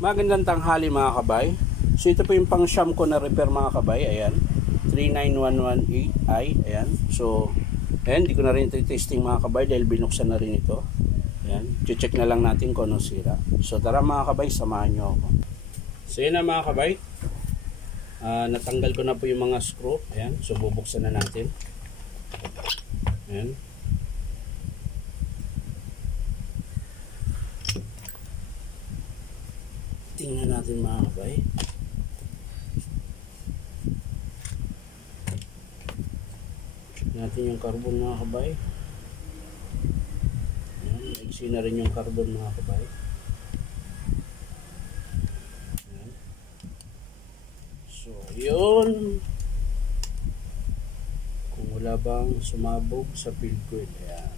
Magandang tanghali mga kabay. So ito po yung pang Siyam ko na repair mga kabay. Ayan, 39118i. Ayan. So ayan, di ko na rin testing mga kabay dahil binuksan na rin ito. Ayan, check na lang natin kung anong sira. So tara mga kabay, samahan nyo ako. So yun na mga kabay, natanggal ko na po yung mga screw. Ayan, so bubuksan na natin. Ayan. Tingnan natin mga kabay. Check natin yung carbon mga kabay. Ayan, maiksi na rin yung carbon mga kabay. Ayan. So yun, kung wala bang sumabog sa field coil. Ayan.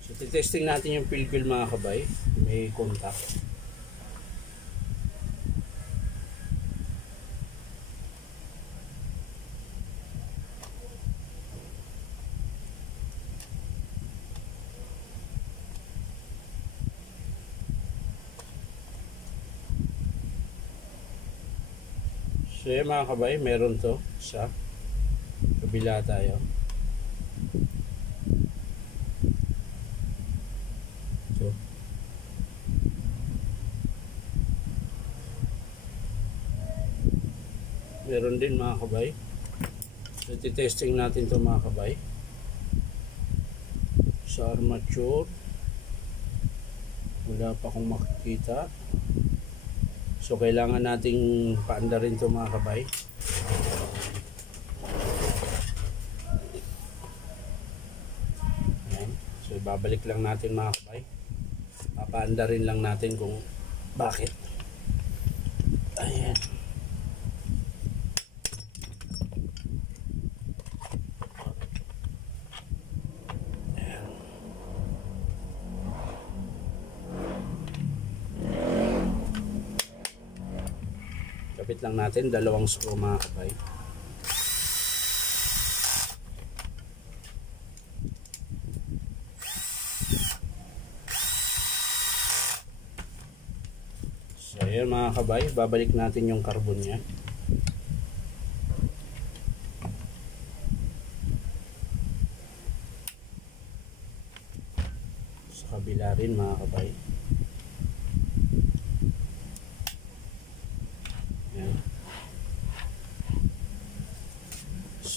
So titesting natin yung field coil mga kabay. May contact. So yan mga kabay, meron to sa kabila tayo. So meron din mga kabay. So titesting natin to mga kabay sa armature. Wala pa akong makikita. So kailangan nating paandarin ito mga kabay. Ayan. So ibabalik lang natin mga kabay. Papaandarin lang natin kung bakit. Ayan. Kapit lang natin, dalawang screw mga kabay. So ayan mga kabay, babalik natin yung carbon nya. Sa kabila rin mga kabay.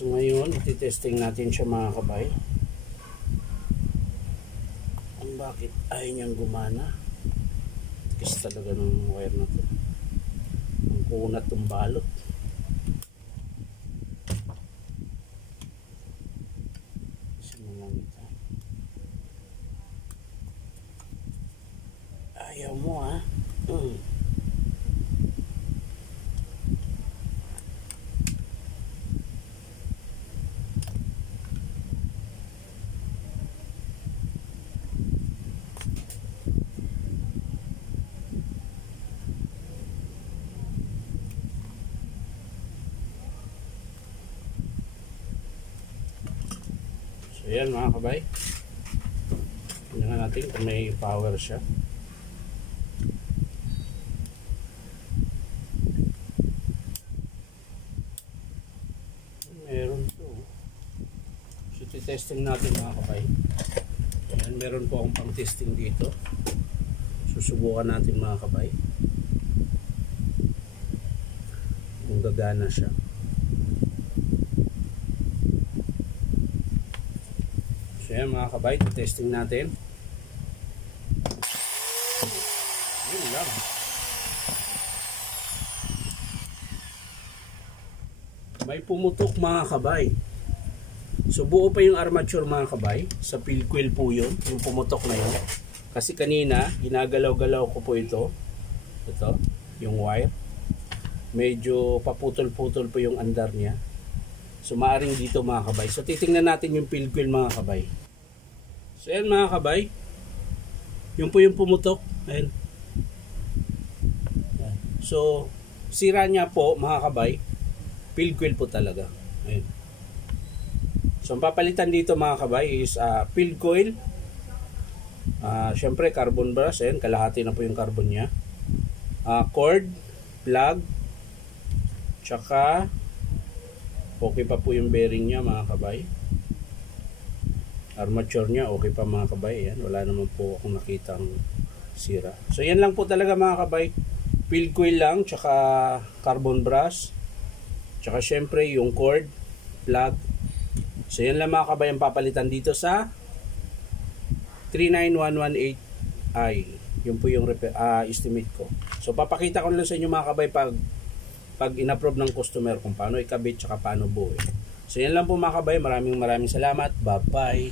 So ngayon, ititesting natin siya mga kabay. Kung bakit ayaw niyang gumana. Kasi talaga ng wire na to. Ang kunat ng balot. Kasi naman ito. Ayaw mo ha. So yan mga kabay, tingnan natin kung may power siya. Meron to. So titesting natin mga kabay. Ayan, meron po akong pang testing dito. Susubukan natin mga kabay kung gagana siya. So yan mga kabay, testing natin. Yun lang. May pumutok mga kabay. So buo pa yung armature mga kabay. Sa field coil po yun, yung pumutok na yun. Kasi kanina, ginagalaw-galaw ko po ito. Ito, yung wire. Medyo paputol-putol po yung andar niya. So maaring dito mga kabay. So titingnan natin yung field coil mga kabay. So yan mga kabay, yung po yung pumutok. Ayan. So sira niya po mga kabay, field coil po talaga. Ayan. So ang papalitan dito mga kabay is field coil. Syempre carbon brush, ayan, kalahati na po yung carbon niya. cord, plug, tsaka okay pa po yung bearing nya mga kabay. Armature nya okay pa mga kabay. Yan, wala naman po akong nakitang sira. So yan lang po talaga mga kabay. Field coil lang, tsaka carbon brass, tsaka syempre yung cord, plug. So yan lang mga kabay ang papalitan dito sa 39118i. Yun po yung estimate ko. So papakita ko na lang sa inyo mga kabay pag in-approve ng customer kung paano ikabit tsaka paano buo. So yan lang po mga kabay. Maraming salamat. Bye bye.